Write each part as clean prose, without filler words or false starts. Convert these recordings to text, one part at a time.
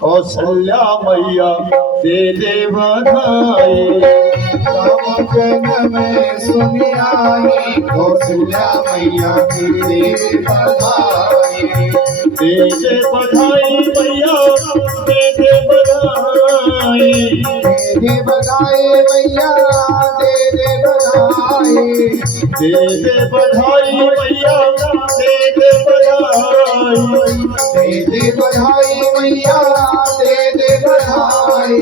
कौशल्या मैया दे बधाई। राम जन्म में सुनी आई, कौशल्या मैया दे बधाई। दे बधाई मैया दे बधाई। दे बधाई मैया दे बधाई। दे बधाई मैया दे बधाई। दे बधाई मैया दे बधाई।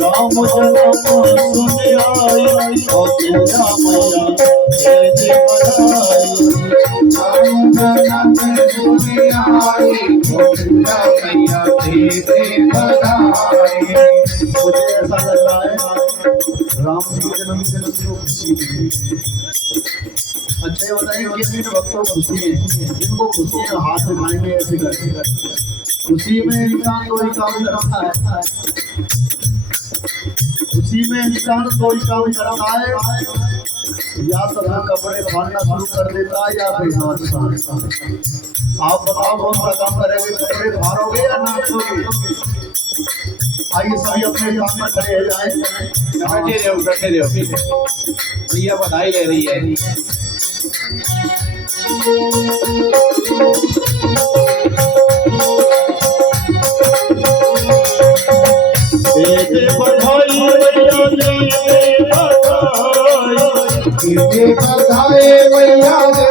राम जन्म सुन आई, कौशल्या मैया दे बधाई। राम जन्म सुनी आई, कौशल्या मैया दे बधाई। मुझे ऐसा लगता है राम जी के जन्म से बच्चों को खुशी मिली। अच्छा बताइए किन वक्तों को खुशी है, जिनको खुशी है हाथ उठाएंगे ऐसे करके। खुशी में इंसान कोई काम करता है, खुशी में इंसान कोई काम करता है, या तो फिर कपड़े फाड़ना शुरू कर देता है या फिर नाचता। आप बताओ कौन सा काम करेंगे, कपड़े फाड़ोगे या नाचोगे? आइए सभी अपने काम में खड़े हो जाए। बैठे रहो भैया बधाई ले रही है। दे बधाई मैया दे बधाई। दे बधाई मैया दे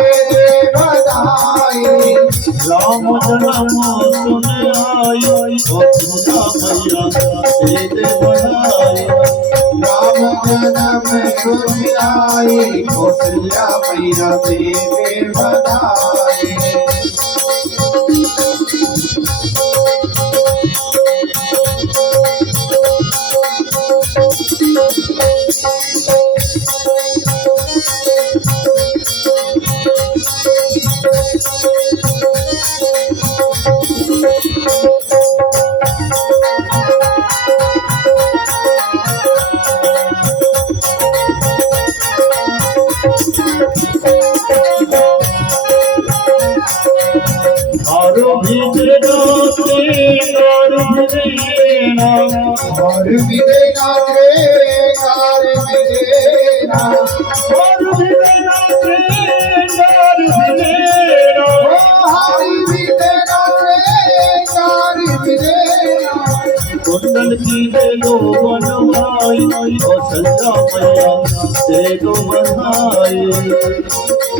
बधाई। राम जन्म सुन आई, कौशल्या मैया दे बधाई। राम जन्म सुनी आई, कौशल्या मैया दे बधाई। और भी देना और भी देना। और भी देना और भी देना। और भी देना और भी देना। हरि भी देना और भी देना। कुंडल की दे दो बनवाई, कौशल्या मैया दे दो बधाई।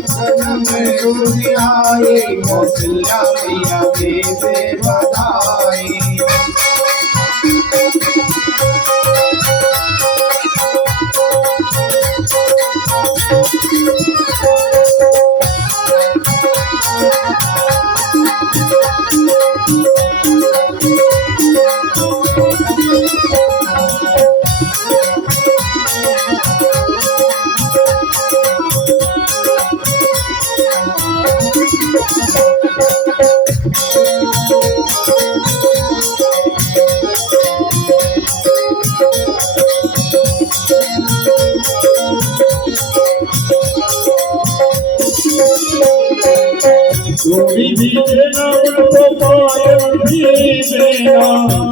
जन्म सुनी आई, कौशल्या मैया दे बधाई। चूड़ी भी देना उनको, पायल भी देना।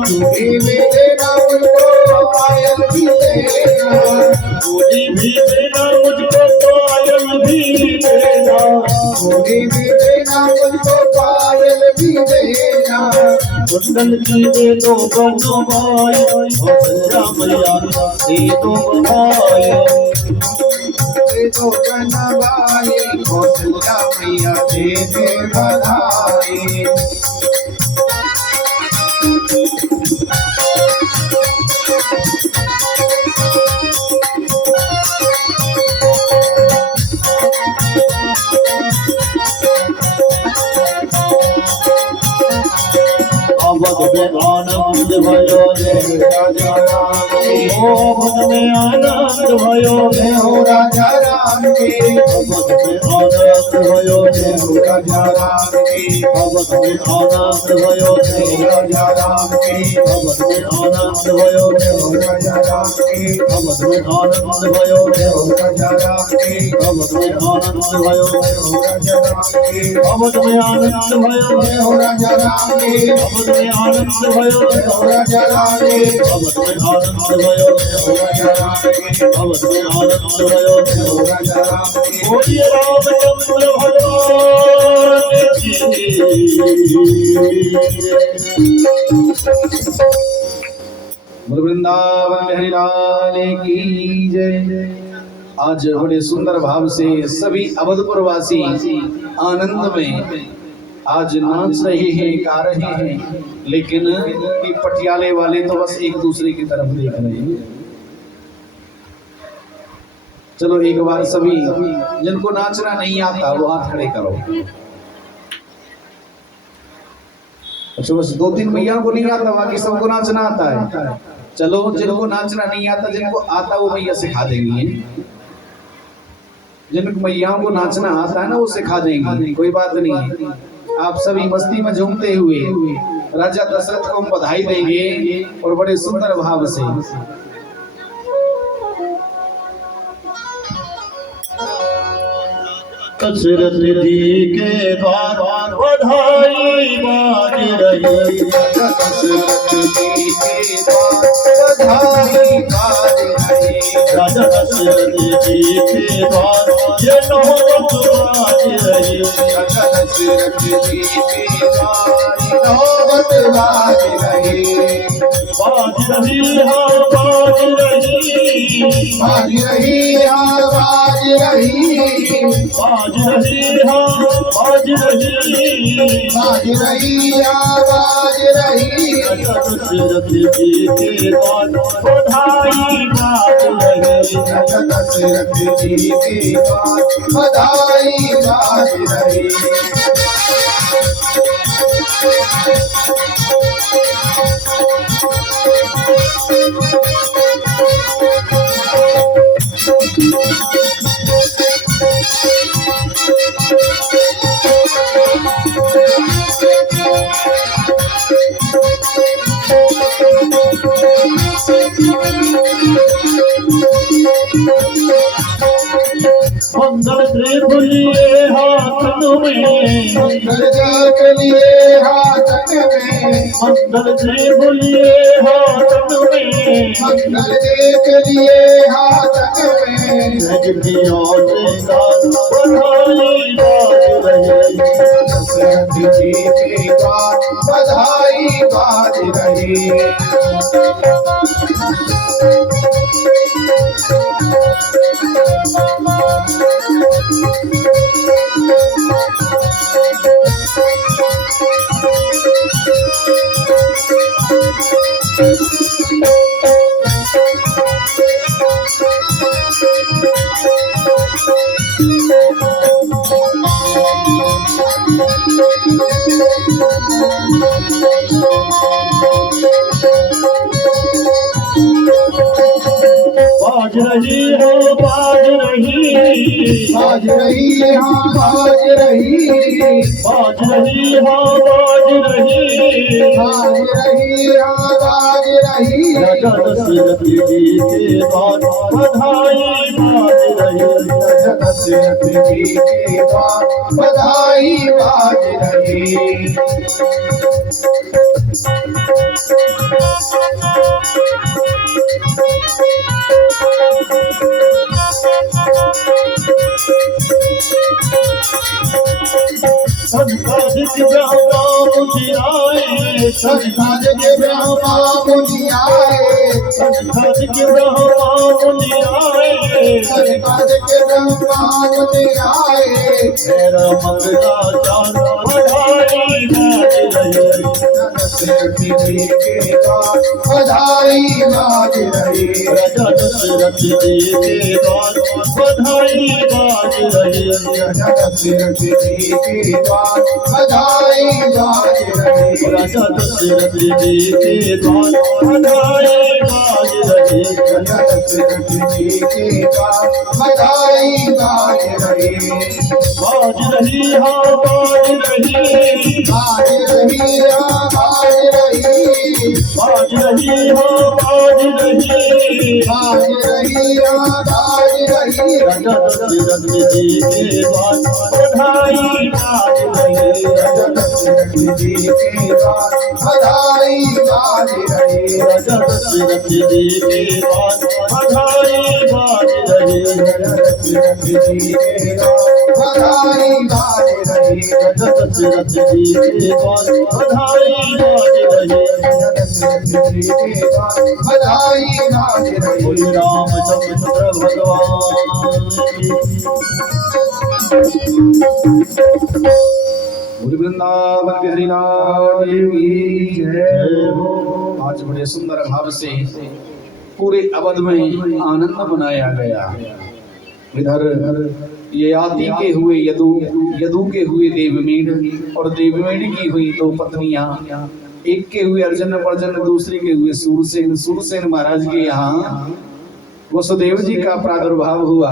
चूड़ी भी देना उनको, पायल भी देना। चूड़ी भी देना मुझको, पायल भी देना। चूड़ी भी देना उनको, पायल भी देना। कुंडल की दे दो बनवाई, कौशल्या मैया दे दो बधाई। दे दो बनवाई, कौशल्या मैया दे बधाई। अवध में आनंद आनंद भयो जय राजा राम की अवध में आनंद भयो जय हो राजा राम की अवध में आनंद भयो जय हो राजा राम की अवध में आनंद भयो जय हो राजा राम की अवध में आनंद भयो जय हो राजा राम की अवध में आनंद भयो जय हो राजा राम की अवध में आनंद भयो जय हो राजा राम की अवध में आनंद भयो जय हो राजा राम की अवध में आनंद भयो जय हो राजा राम की अवध में आनंद भयो जय हो राजा राम की अवध में आनंद भयो जय हो राजा राम की बोलिए रामचंद्र भगवान की वृंदावन बिहारी लाल की जय। आज बड़े सुंदर भाव से सभी अवधपुर वासी आनंद में आज नाच रहे हैं, गा रहे हैं, लेकिन ये पटियाले वाले तो बस एक दूसरे की तरफ देख रहे हैं। चलो एक बार सभी जिनको नाचना नहीं आता वो हाथ खड़े करो। अच्छा बस 2-3 भैया को नहीं आता, बाकी सबको नाचना आता है। चलो जिनको नाचना नहीं आता, जिनको आता वो भैया सिखा देंगे। जिनको मैयाओं को नाचना आता है ना वो सिखा देंगे, कोई बात नहीं है। आप सभी मस्ती में झूमते हुए राजा दशरथ को हम बधाई देंगे और बड़े सुंदर भाव से। दशरथ जी के द्वार बधाई बाज रही, दशरथ जी के द्वार बधाई बाज रही, राजा दशरथ जी के द्वार ये नौबत बाज रही, राजा दशरथ जी के द्वार नौबत बाज रही। बाज रही हाँ बाज रही, बाज रही हाँ बाज रही, बाज रही हाँ बाज रही, बाज रही हाँ बाज रही, दशरथ जी के द्वार बधाई बाज रही, दशरथ जी के द्वार बधाई बाज रही। मंगल त्रिभुलिए हाथन में, मंगल त्रिभुलिए हाथन में, मंगल त्रिभुलिए हाथन में, मंगल त्रिभुलिए हाथन में, रजनियों से गान बधाई बाज रही, दशरथ जी के द्वार बधाई बाज रही। बाज रही हो बाज रही, बाज रही हाँ बाज रही, बाज रही हाँ बाज रही, बाज रही हाँ बाज रही, राजा दशरथ जी के द्वार बधाई बाज रही, राजा दशरथ जी के द्वार बधाई बाज रही। संसाधिक ब्रह्मा मुनि आए, संसाधिक ब्रह्मा मुनि आए, संसाधिक ब्रह्मा मुनि आए, संसाधिक ब्रह्मा मुनि आए, तेरा मंगलाचार बधाई बाज रही, दशरथ जी के बाद बधाई बाज रही। राजा दशरथ जी के बाद बधाई बाज रही। राजा दशरथ जी के बाद बधाई बाज रही। राजा दशरथ जी के बाद बधाई बाज रही। राजा दशरथ जी के बाद बधाई बाज रही। बाज रही हाँ बाज रही। बाज रही बाज रही। बाज रही हाँ बाज रही। बाज रही बाज रही। राजा दशरथ जी के बाद बधाई बाज रही। राजा दशरथ जी के बाद बधाई बाज रही। राजा दशरथ जी के बाद बधाई बाज रही। राजा दशरथ जी के बाद बधाई बाज रही। राजा दशरथ जी के बाद बधाई बाज रही। राजा दशरथ जी के बाद बधाई बाज रही। बोले रामचंद्र भगवान की। बोले वृंदावन बिहारी लाल की जय हो। आज बड़े सुंदर भाव से पूरे अवध में आनंद मनाया गया। इधर ये आदि के हुए यदु, यदु के हुए देवमीढ़ और देवमीढ़ की हुई दो पत्नियां, एक के हुए अर्जुन पर्जन, दूसरी के हुए सूरसेन। सूरसेन महाराज के यहाँ वसुदेव जी का प्रादुर्भाव हुआ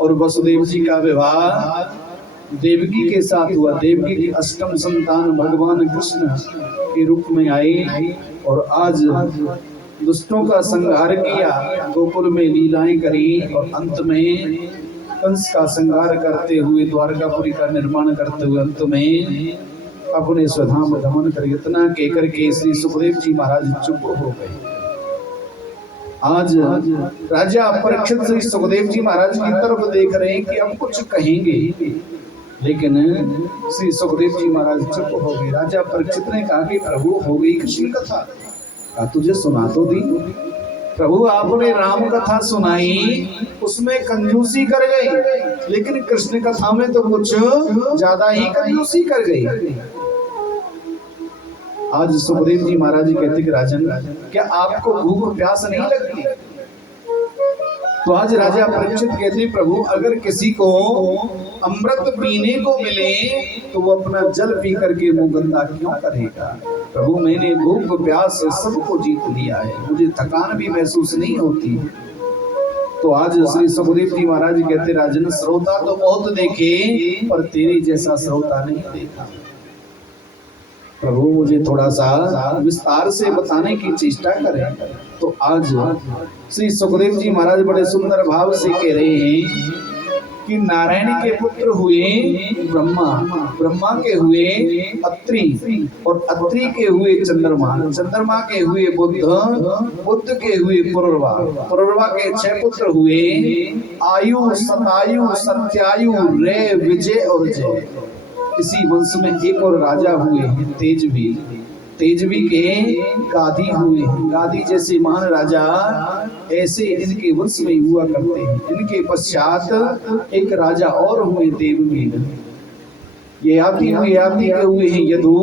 और वसुदेव जी का विवाह देवकी के साथ हुआ। देवकी की अष्टम संतान भगवान कृष्ण के रूप में आई और आज दुष्टों का संहार किया, गोकुल में लीलाएं करी और अंत में कंस का संहार करते हुए द्वारकापुरी का निर्माण करते हुए अंत में अपने स्वधाम गमन कर इतना कहकर के श्री सुखदेव जी महाराज चुप हो गए। आज राजा परीक्षित श्री सुखदेव जी महाराज की तरफ देख रहे हैं कि अब कुछ कहेंगे, लेकिन श्री सुखदेव जी महाराज चुप हो गए। राजा परीक्षित ने कहा कि प्रभु हो गई कृष्ण कथा, का तुझे सुना तो दी। प्रभु आपने राम कथा सुनाई, उसमें कंजूसी कर गई, लेकिन कृष्ण कथा में तो कुछ ज्यादा ही कंजूसी कर गई। आज सुखदेव जी महाराज कहते कि राजन, क्या आपको भूख प्यास नहीं लगती? तो आज राजा परीक्षित कहते प्रभु अगर किसी को अमृत पीने को मिले तो वो अपना जल पी करके मुंह गंदा क्यों करेगा? प्रभु मैंने भूख प्यास से सबको जीत लिया है, मुझे थकान भी महसूस नहीं होती। तो आज श्री सुखदेव जी महाराज कहते राजन, श्रोता तो बहुत देखे पर तेरे जैसा श्रोता नहीं देखा। प्रभु मुझे थोड़ा सा विस्तार से बताने की चेष्टा करें। तो आज श्री सुखदेव जी महाराज बड़े सुंदर भाव से कह रहे हैं कि नारायण के पुत्र हुए ब्रह्मा, ब्रह्मा के हुए अत्रि और अत्रि के हुए चंद्रमा, चंद्रमा के हुए बुद्ध, बुद्ध के हुए पुरुरवा, पुरुरवा के 6 पुत्र हुए आयु, शतायु, सत्यायु, रे, विजय और जय। इसी वंश में एक और राजा हुए हैं तेजवी, तेजवी के गादी हुए। गादी जैसे महान राजा ऐसे इनके वंश में हुआ करते हैं। इनके पश्चात एक राजा और हुए देवमीढ़। ये आदि के हुए हैं यदु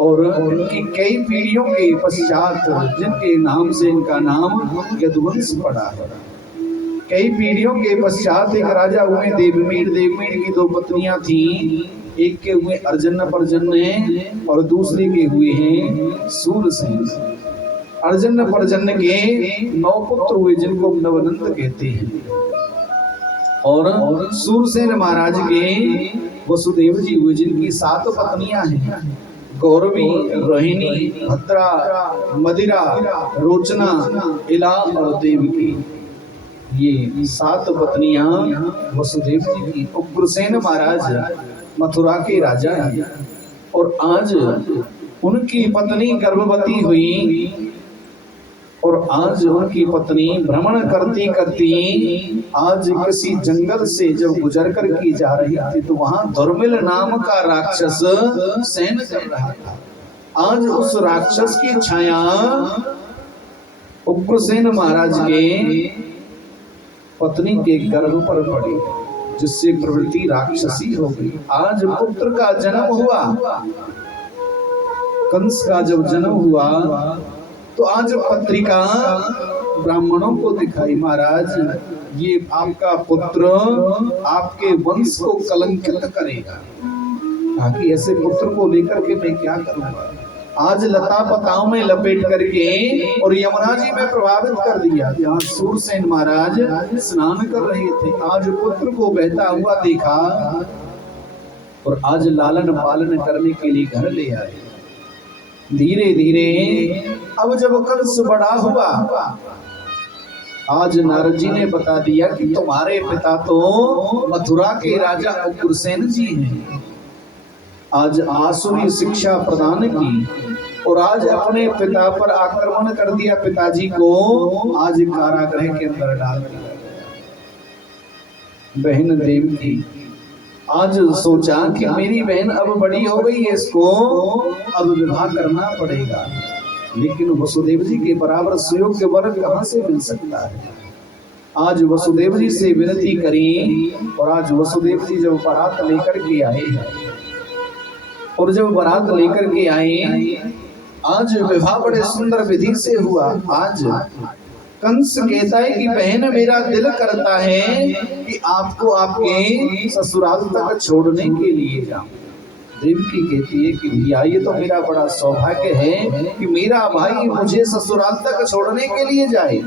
और इनकी कई पीढ़ियों के पश्चात जिनके नाम से इनका नाम यदुवंश पड़ा है। कई पीढ़ियों के पश्चात एक राजा हुए देवमीढ़। देवमीढ़ की 2 पत्नियां थी, एक के हुए अर्जुन पर्जन और दूसरी के हुए हैं सूरसेन। अर्जुन पर्जन के 9 पुत्र हुए जिनको नवनंद कहते हैं और सूरसेन महाराज के वसुदेव जी हुए जिनकी 7 पत्नियां हैं, गौरवी, रोहिणी, भद्रा, मदिरा, रोचना, इला और देवकी। ये 7 पत्नियां वसुदेव जी की। उग्रसेन महाराज मथुरा के राजा हैं और आज उनकी पत्नी गर्भवती हुई और आज उनकी पत्नी भ्रमण करती करती आज किसी जंगल से जब गुजर कर की जा रही थी तो वहां धुर्मिल नाम का राक्षस सहन कर रहा था। आज उस राक्षस की छाया उग्रसेन महाराज के पत्नी के गर्भ पर पड़ी, जिससे प्रवृत्ति राक्षसी हो गई। आज पुत्र का जन्म हुआ कंस का जब जन्म हुआ तो आज पत्रिका ब्राह्मणों को दिखाई, महाराज ये आपका पुत्र आपके वंश को कलंकित करेगा। ताकि ऐसे पुत्र को लेकर के मैं क्या करूंगा। आज लता पताओं में लपेट करके और यमुना जी में प्रभावित कर दिया। जहाँ सूरसेन महाराज स्नान कर रहे थे, आज पुत्र को बहता हुआ देखा और आज लालन पालन करने के लिए घर ले आए। धीरे धीरे अब जब कंस बड़ा हुआ, आज नारद जी ने बता दिया कि तुम्हारे पिता तो मथुरा के राजा उग्रसेन जी हैं। आज आसुरी शिक्षा प्रदान की और आज अपने पिता पर आक्रमण कर दिया। पिताजी को आज कारागृह के अंदर डाल दिया। बहन देवकी आज सोचा कि मेरी बहन अब बड़ी हो गई है, इसको अब विवाह करना पड़ेगा। लेकिन वसुदेव जी के बराबर सुयोग्य वर कहां से मिल सकता है। आज वसुदेव जी से विनती करी और आज वसुदेव जी जब बारात लेकर के आए और जब बारात लेकर के आए, आज विवाह बड़े सुंदर विधि से हुआ। आज कंस कहता है कि बहन मेरा दिल करता है कि आपको आपके ससुराल तक छोड़ने के लिए जाऊं। देवकी कहती है कि भैया ये तो मेरा बड़ा सौभाग्य है कि मेरा भाई मुझे ससुराल तक छोड़ने के लिए जाए।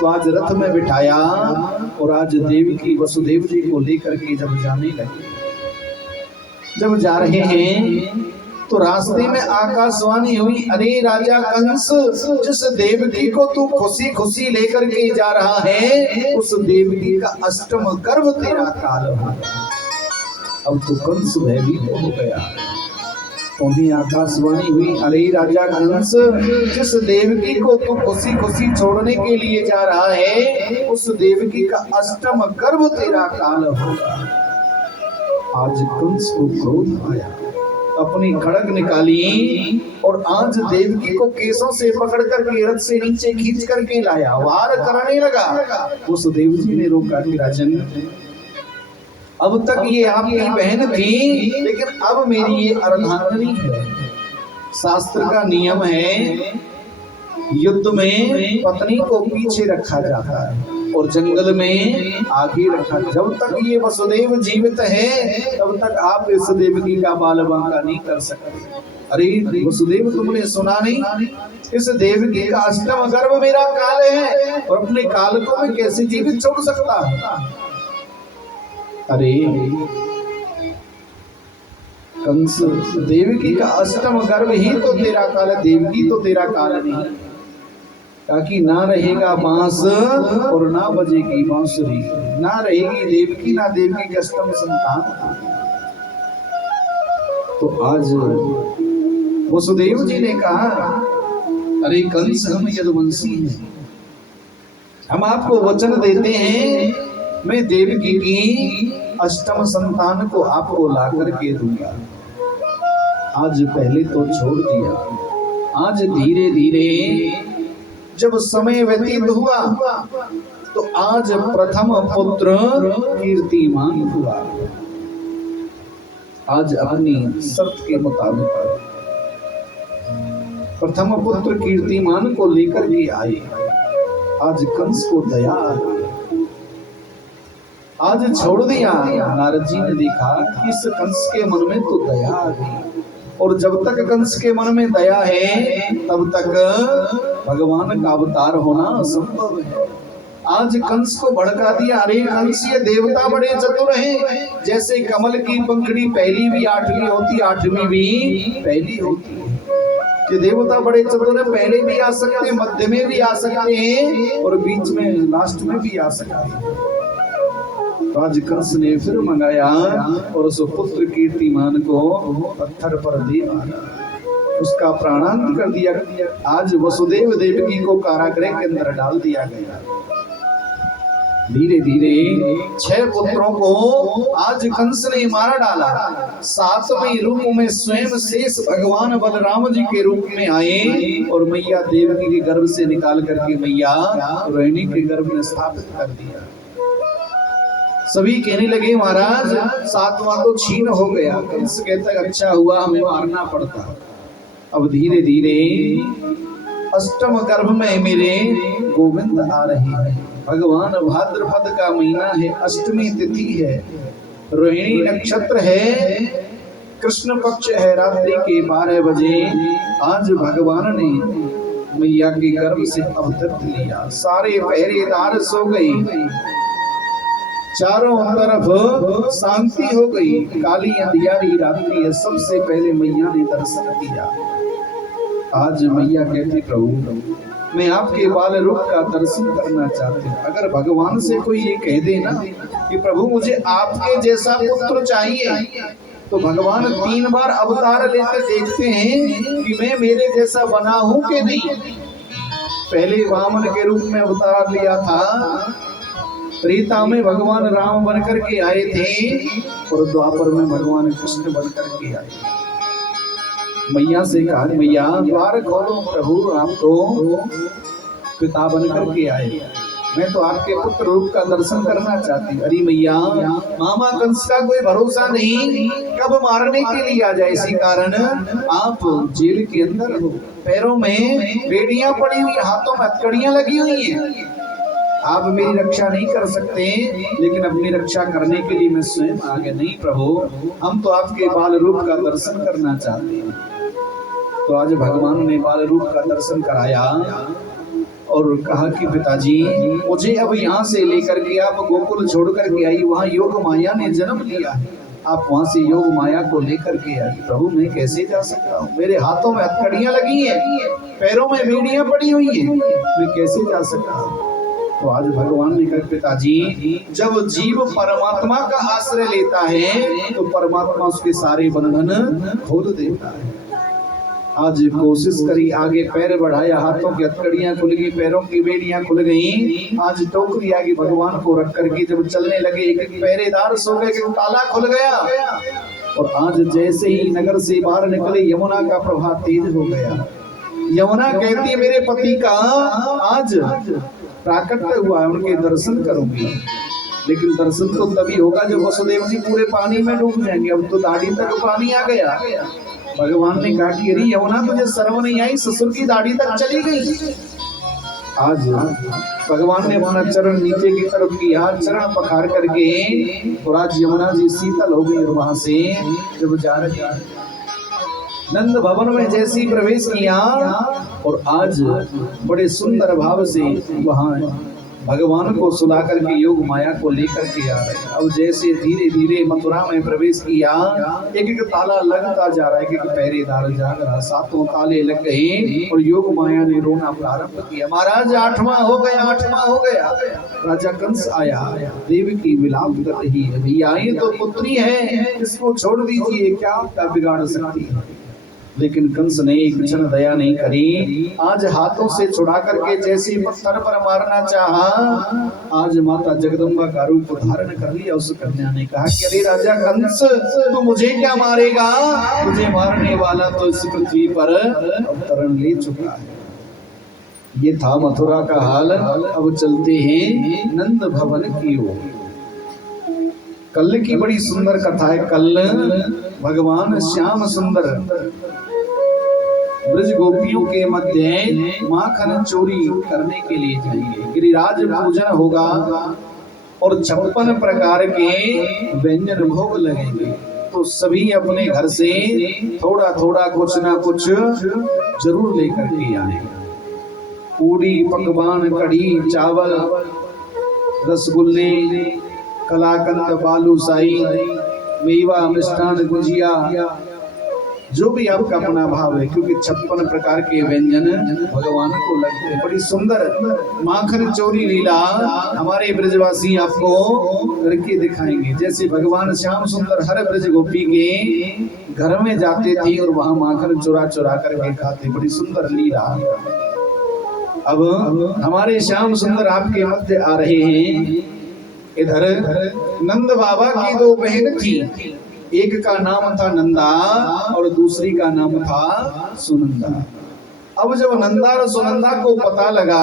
तो आज रथ में बिठाया और आज देवकी वसुदेव जी को लेकर के जब जाने लगे, जब जा रहे हैं तो रास्ते में आकाशवाणी हुई, अरे राजा कंस, जिस देवकी को तू खुशी खुशी लेकर के जा रहा है उस देवकी का अष्टम गर्भ तेरा काल हो। अब तो कंस भयभीत हो गया। उन्हें आकाशवाणी हुई, अरे राजा कंस, जिस देवकी को तू खुशी खुशी छोड़ने के लिए जा रहा है उस देवकी का अष्टम गर्भ तेरा काल होगा। आज कंस को क्रोध आया, अपनी खड़ग निकाली और आज देवकी को केसों से पकड़ करके रथ से नीचे खींच करके लाया, वार करने लगा। उस देव जी ने रोका कि राजन, अब तक ये आपकी बहन थी लेकिन अब मेरी ये अर्धांगिनी है। शास्त्र का नियम है युद्ध में पत्नी को पीछे रखा जाता है और जंगल में आगे रखा। जब तक ये वसुदेव जीवित है तब तक आप इस देवकी का बाल बांका नहीं कर सकते। अरे वसुदेव, तुमने सुना नहीं, इस देवकी का अष्टम गर्भ मेरा काल है और अपने काल को मैं कैसे जीवित छोड़ सकता हूं। अरे कंस, देवकी का अष्टम गर्भ ही तो तेरा काल है, देवकी तो तेरा काल नहीं। ताकि ना रहेगा बांस और ना बजेगी बांसुरी, ना रहेगी देवकी ना देवकी की अष्टम संतान। तो आज वसुदेव जी ने कहा, अरे कंस, हम यदुवंशी हैं, हम आपको वचन देते हैं मैं देवकी की अष्टम संतान को आपको ला करके दूंगा। आज पहले तो छोड़ दिया, आज धीरे धीरे जब समय व्यतीत हुआ तो आज प्रथम पुत्र कीर्तिमान हुआ। आज अपनी शर्त के मुताबिक प्रथम पुत्र कीर्तिमान को लेकर के आए। आज कंस को दया आ गई, आज छोड़ दिया। नारद जी ने देखा कि इस कंस के मन में तो दया आ गई और जब तक कंस के मन में दया है तब तक भगवान का अवतार होना असंभव है। आज कंस को भड़का दिया, अरे कंस, ये देवता बड़े चतुर हैं। जैसे कमल की पंखड़ी पहली भी आठवीं होती, आठवीं भी पहली होती है। ये देवता बड़े चतुर हैं, पहले भी आ सकते हैं, मध्य में भी आ सकते हैं और बीच में लास्ट में भी आ सकते हैं। तो आज कंस ने फिर मंगाया और उस पुत्र कीर्तिमान को पत्थर पर दे मारा, उसका प्राणांत कर दिया। आज वसुदेव देवकी को कारागृह के अंदर डाल दिया गया। धीरे धीरे 6 पुत्रों को आज कंस ने मारा डाला। 7वें रूप में स्वयं शेष भगवान बलराम जी के रूप में आए और मैया देवकी के गर्भ से निकाल करके मैया रोहिणी के गर्भ में स्थापित कर दिया। सभी कहने लगे, महाराज 7वां तो छीन हो गया। कंस कहता अच्छा हुआ हमें मारना पड़ता, अब धीरे धीरे अष्टम गर्भ में मेरे गोविंद आ रहे हैं। भगवान भाद्रपद का महीना है, अष्टमी तिथि है, रोहिणी नक्षत्र है, कृष्ण पक्ष है, रात्रि के 12 बजे आज भगवान ने मैया के गर्भ से अवतरित लिया। सारे पहरेदार सो गए, चारों तरफ शांति हो गई, काली अंधियारी रात्रि है। सबसे पहले मैया ने दर्शन किया। आज मैया कहती प्रभु मैं आपके बाल रूप का दर्शन करना चाहती हूँ। अगर भगवान से कोई ये कह दे ना कि प्रभु मुझे आपके जैसा पुत्र चाहिए, तो भगवान 3 बार अवतार लेते देखते हैं कि मैं मेरे जैसा बना हूं कि नहीं। पहले वामन के रूप में अवतार लिया था, त्रेता में भगवान राम बनकर के आए थे और द्वापर में भगवान कृष्ण बनकर के आए। मैया से कहा मैया द्वार खोलो प्रभु, आप तो पिता बनकर के आए, मैं तो आपके पुत्र रूप का दर्शन करना चाहती हूँ। अरे मैया मामा कंस का कोई भरोसा नहीं, कब मारने के लिए आ जाए, इसी कारण आप जेल के अंदर हो। पैरों में बेड़ियां पड़ी हुई, हाथों में हथकड़ियां लगी हुई हैं। आप मेरी रक्षा नहीं कर सकते, लेकिन अपनी रक्षा करने के लिए मैं स्वयं आ गया। नहीं प्रभु, हम तो आपके बाल रूप का दर्शन करना चाहते हैं। तो आज भगवान ने बाल रूप का दर्शन कराया और कहा कि पिताजी मुझे अब यहाँ से लेकर के आप गोकुल छोड़ कर के आई, वहाँ योग माया ने जन्म लिया है, आप वहाँ से योग माया को लेकर के आई। प्रभु मैं कैसे जा सकता हूँ, मेरे हाथों में हथकड़ियां लगी हैं, पैरों में बेड़ियां पड़ी हुई हैं, मैं कैसे जा सकता हूँ। तो आज भगवान ने कहा पिताजी जब जीव परमात्मा का आश्रय लेता है तो परमात्मा उसके सारे बंधन खोल देता है। आज कोशिश करी, आगे पैर बढ़ाया, हाथों की हथकड़ियां खुल गई, पैरों की बेड़ियां खुल गई। आज टोकरी आगे भगवान को रख करके जब चलने लगे, एक पहरेदार सो गए, ताला खुल गया। और आज जैसे ही नगर से बाहर निकले, यमुना का प्रवाह तेज हो गया। यमुना कहती है मेरे पति का आज प्राकट्य हुआ है, उनके दर्शन करूंगी। लेकिन दर्शन तो तभी होगा जब वसुदेव जी पूरे पानी में डूब जाएंगे। अब तो दाढ़ी तक पानी आ गया। भगवान ने कहा कि अरे यमुना तुझे शर्म नहीं आई, ससुर की दाढ़ी तक चली गई। आज भगवान ने अपना चरण नीचे की तरफ किया, चरण पखार करके, और आज यमुना जी शीतल हो गई। और वहां से जब जा रहे नंद भवन में जैसी प्रवेश किया, और आज बड़े सुंदर भाव से वहां भगवान को सुला करके योग माया को लेकर के आ रहे हैं। अब जैसे धीरे धीरे मथुरा में प्रवेश किया, एक एक ताला लगता जा रहा है, एक पहरेदार जाग रहा, 7 ताले लग गए और योग माया ने रोना प्रारंभ किया। महाराज 8वां हो गया, 8वां हो गया। राजा कंस आया, देवी की विलाप कर रही है, भैया ये तो पुत्री है, इसको छोड़ दीजिए, क्या आपका बिगाड़ सकती है। लेकिन कंस ने एक क्षण दया नहीं करी। आज हाथों से छुड़ा करके जैसे पत्थर पर मारना चाहा, आज माता जगदम्बा का रूप धारण कर लिया। उस कन्या ने कहा कि अरे राजा कंस, तू मुझे क्या मारेगा, तुझे मारने वाला तो इस पृथ्वी पर अवतरण ले चुका है। ये था मथुरा का हाल। अब चलते हैं नंद भवन की ओर। कल की बड़ी सुंदर कथा है। कल भगवान श्याम सुंदर ब्रज गोपियों के मध्य माखन चोरी करने के लिए जाएंगे। गिरिराज पूजन होगा और 56 प्रकार के व्यंजन भोग लगेंगे। तो सभी अपने घर से थोड़ा थोड़ा कुछ ना कुछ जरूर लेकर के आए। पूरी, पकवान, कढ़ी, चावल, रसगुल्ले, कलाकंद, बालूशाही, मेवा, मिष्ठान, गुजिया, जो भी आपका अपना भाव है, क्योंकि 56 प्रकार के व्यंजन भगवान को लगते हैं। बड़ी सुंदर माखन चोरी लीला हमारे ब्रजवासी आपको करके दिखाएंगे। जैसे भगवान श्याम सुंदर हर ब्रज गोपी के घर में जाते थे और वहां माखन चुरा चुरा करके खाते। बड़ी सुंदर लीला। अब हमारे श्याम सुंदर आपके मध्य आ रहे हैं। इधर नंद बाबा की 2 बहन थी, एक का नाम था नंदा और दूसरी का नाम था सुनंदा। अब जब नंदा और सुनंदा को पता लगा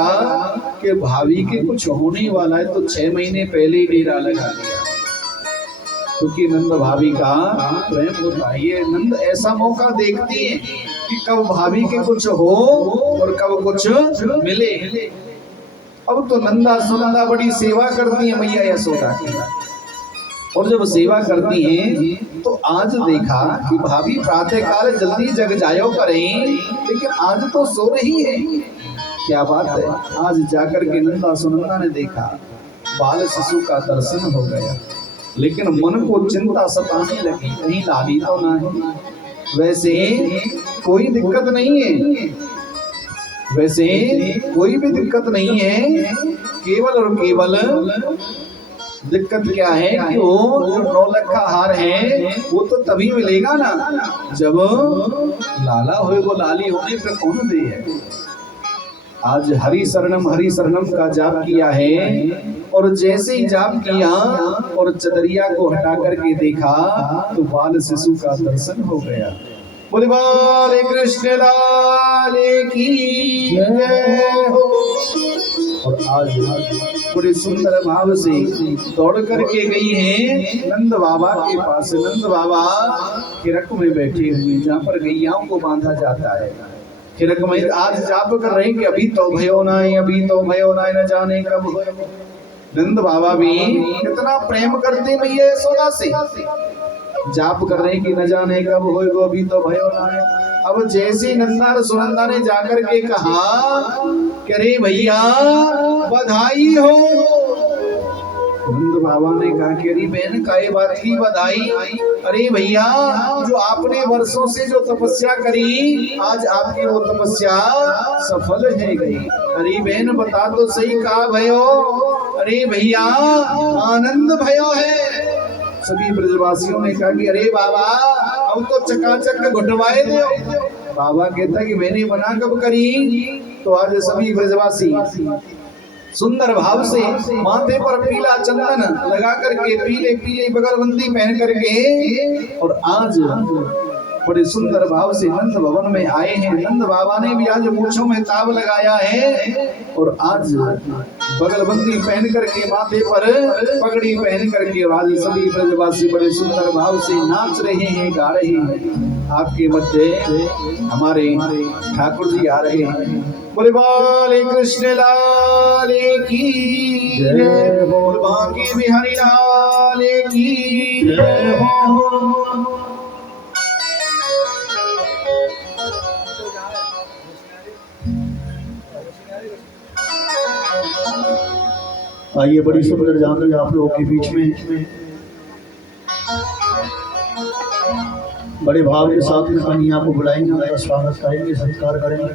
कि भाभी के कुछ होने वाला है, तो 6 महीने पहले ही डेरा लगा दिया, क्योंकि नंद भाभी का प्रेम होता है। ये नंद ऐसा मौका देखती है कि कब भाभी के कुछ हो और कब कुछ मिले। अब तो नंदा सुनंदा बड़ी सेवा करती है मैया यशोदा की, और जब सेवा करती हैं तो आज देखा कि भाभी प्रातः काल जल्दी जग जायो करें, लेकिन आज तो सो रही है। क्या बात है, आज जाकर के नंदा सुनंदा ने देखा बाल शिशु का दर्शन हो गया, लेकिन मन को चिंता सताने लगी, कहीं लाली तो नहीं। वैसे कोई दिक्कत नहीं है, वैसे कोई भी दिक्कत नहीं है, केवल और केवल दिक्कत क्या है कि वो जो 9 लाख का हार है वो तो तभी मिलेगा ना जब लाला होए, वो लाली होने पे कौन दे है। आज हरि शरणम का जाप किया है, और जैसे ही जाप किया और चदरिया को हटा करके देखा तो बाल शिशु का दर्शन हो गया। बोले बाले कृष्ण लाल की जय हो। और आज बड़े सुंदर भाव से दौड़ करके गई हैं नंद बाबा के पास। नंद बाबा खिरक में बैठे हुए, जहाँ पर गैयाओं को बांधा जाता है, खिरक में आज जाप कर रहे हैं कि अभी तो भयो ना है, अभी तो भयो ना है, न जाने कब हो। नंद बाबा भी कितना प्रेम करते मैया यशोदा से, जाप कर रहे हैं कि न जाने कब होएगो, अभी तो भयो ना है। अब जैसे नंदा और सुनंदा ने जाकर के कहा कि अरे भैया बधाई हो, नंद बाबा ने कहा कि अरे बहन काय बात की बधाई। अरे भैया जो आपने वर्षों से जो तपस्या करी, आज आपकी वो तपस्या सफल है गई। अरे बहन बता तो सही, कहा भयो। अरे भैया आनंद भयो है। सभी ब्रजवासियों ने कहा कि अरे बाबा अब तो चकाचक घुटवाए दो। बाबा कहता कि मैंने मना कब करी। तो आज सभी ब्रजवासी सुंदर भाव से माथे पर पीला चंदन लगा करके, पीले पीले बगरबंदी पहन करके, और आज बड़े सुंदर भाव से नंद भवन में आए हैं। नंद बाबा ने भी आज मूंछों में ताव लगाया है, और आज बगलबंदी पहन करके, माथे पर पगड़ी पहन करके आज सभी ब्रजवासी बड़े सुंदर भाव से नाच रहे हैं, गा रहे हैं। आपके मध्य हमारे ठाकुर जी आ रहे हैं। बोले बाले कृष्ण लाल की जय हो, बांके बिहारी लाल की जय हो। आइए बड़ी सुंदर जानकारी आप लोगों के बीच में बड़े भाव के साथ में कन्या को बुलाएंगे, उनका स्वागत करेंगे, सत्कार करेंगे।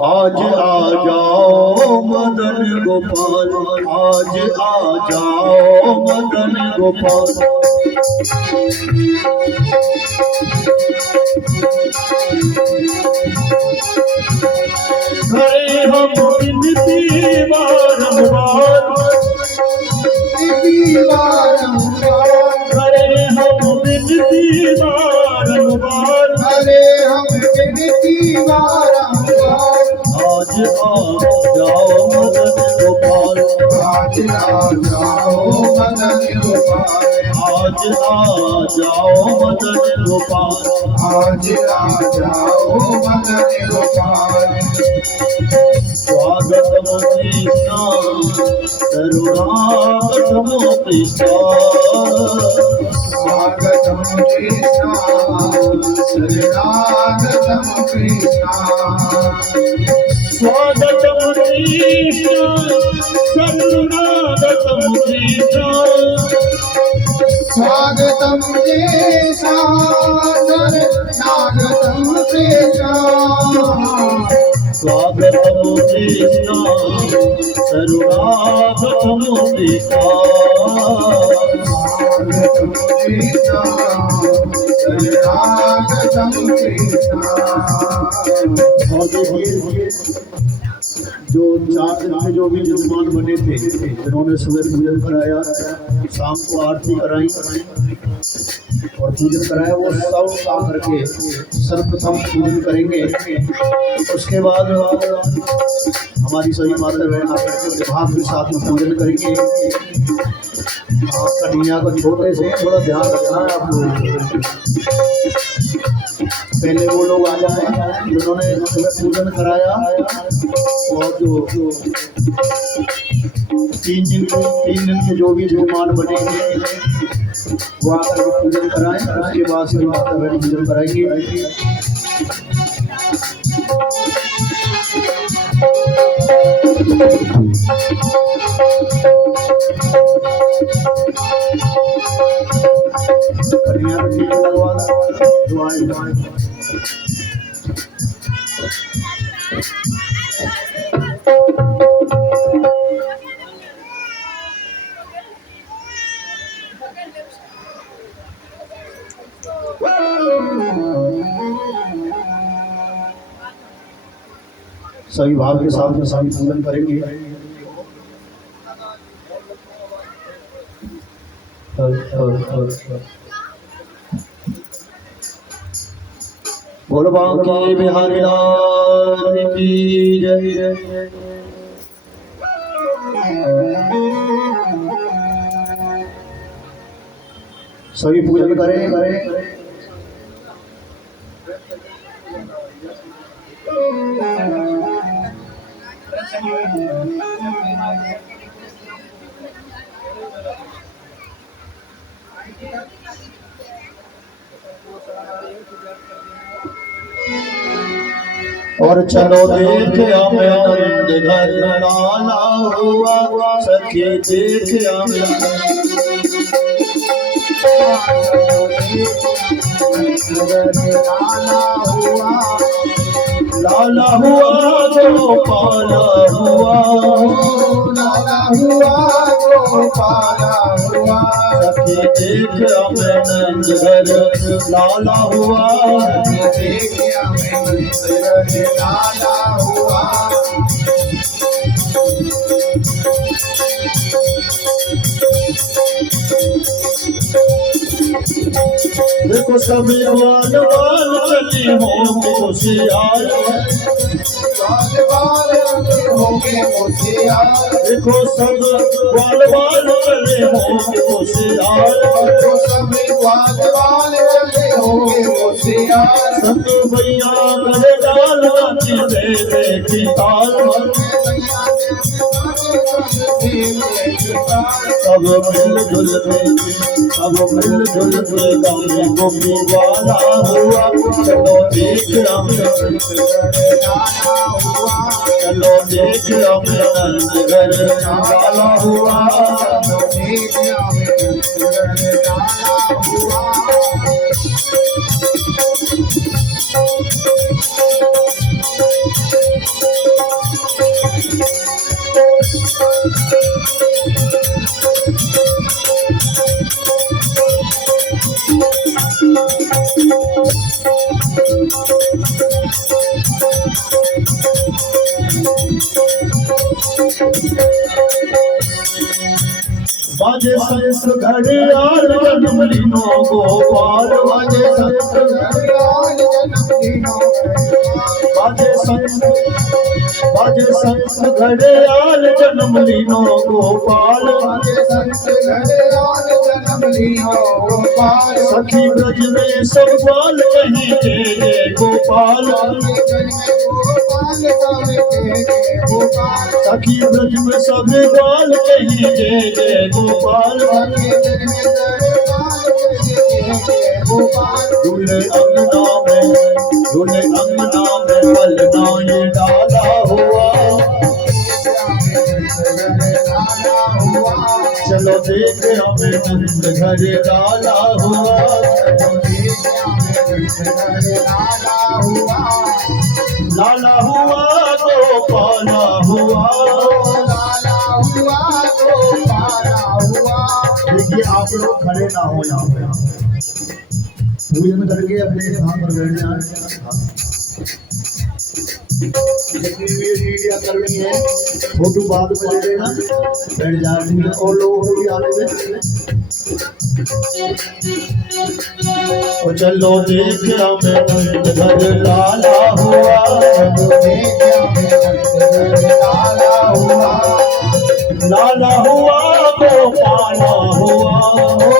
आज आ जाओ मदन गोपाल, आज आ जाओ मदन गोपाल। करे हम विनती बारंबार, करे हम विनती बारंबार, करे हम विनती बारंबार। आज आ जाओ मदन गोपाल, आज आ जाओ मदन गोपाल, आज आ जाओ मदन गोपाल, आज आ जाओ मदन गोपाल। स्वागतम कृष्ण करुणागतम कृष्ण, स्वागतम कृष्ण शरणागतम कृष्ण, स्वागतम कृष्ण शरणागतम कृष्ण, स्वागतम कृष्ण शरणागतम कृष्ण, स्वागतम कृष्ण शरणागतम कृष्ण, स्वागतम कृष्ण शरणागतम कृष्ण। और देखिए जो 4 दिन में जो भी जजमान बने थे, जिन्होंने सुबह पूजन कराया, शाम को आरती कराई, और पूजन कराया वो सब काम करके सर्वप्रथम पूजन करेंगे। उसके बाद हमारी सभी माता बहन आकर के विभाग के साथ में पूजन करेंगे। कन्या को छोटे से थोड़ा ध्यान रखना है आप लोग। पहले वो लोग आ जाए जिन्होंने सुबह पूजन कराया और जो 3 दिन के जो भी जजमान बनेंगे वो आकर के पूजन कराएं। उसके बाद सभी माता बहन पूजन कराएंगे। कन्या को टीका लगवा दुआएं सभी भाव के साथ में सभी पूजन करेंगे। बोल बांके बिहारी लाल की जय। सभी पूजन करें। और चलो देख हमें नंद घर लाला हुआ सखी देख हमें लाला हुआ गोपाला हुआ गोपाला हुआ सखी देख हमें नंद घर लाला हुआ देख हमें नंद घर लाला हुआ। देखो सभी वाल वाल चली होंगे होशियार देखो सब वाल वाल चले होंगे होशियार सब भैया गले डाल दे देखी ताल सब मिलजुल के गाने गोपी वाला हुआ। चलो देख चलो देख नंद घर लाला हुआ। बाजे संस घड़ियाल जन्म लीनो गोपाल बाजे संस घड़ियाल जन्म लीनो बाजे संस घड़ियाल जन्म लीनो गोपाल बाजे संस घड़ियाल जन्म लीनो गोपाल सखी ब्रज में सब बाल कहीं जय गोपाल सखी ब्रज में सब बाल कहीं जय गोपाल दूल्हे अंगना में पलना ये डाला हुआ। चलो देख हमें नंद घर डाला हुआ। लाला हुआ गोपाला हुआ। देखिए आप लोग खड़े ना हो यहाँ पे पूजन करके अपने स्थान पर बैठ जाए। जितनी भी मीडिया करनी है फोटो बाद में ले लेना, बैठ जाए और लोगों को भी आने दें। ओ चलो देख हमें नंद घर लाला हुआ, चलो देख हमें नंद घर लाला हुआ, लाला हुआ गोपाला हुआ, ओ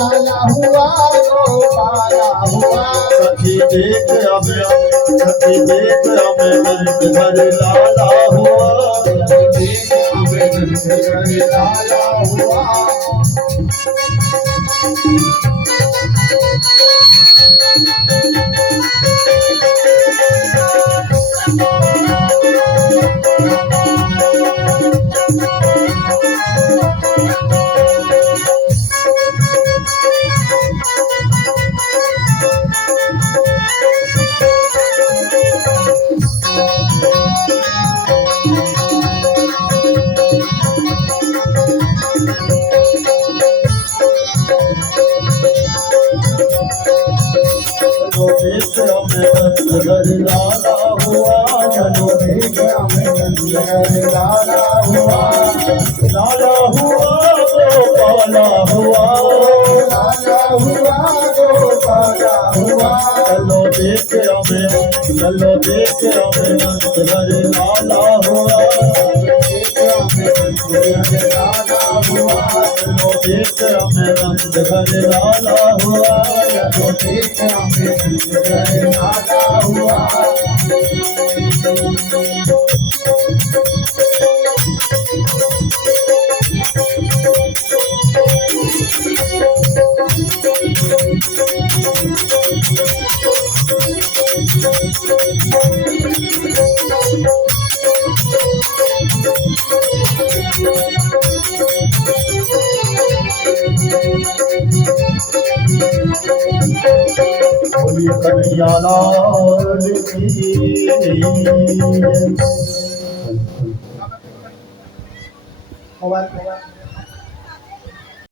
लाला हुआ गोपाला हुआ। सखी देख हमें नंद घर लाला हुआ, देख हमें नंद घर लाला हुआ। घर लाला हुआ, चलो देख हमें नंद घर लाला हुआ, लाला हुआ गोपाला हुआ, लाला हुआ गोपाला हुआ। चलो देख हमें नंद घर लाला हुआ, देख हमें नंद घर लाला हुआ, चलो देख हमें नंद घर लाला हुआ, चलो देख हमें नंद घर लाला हुआ। बोलिए कन्हैया लाल की।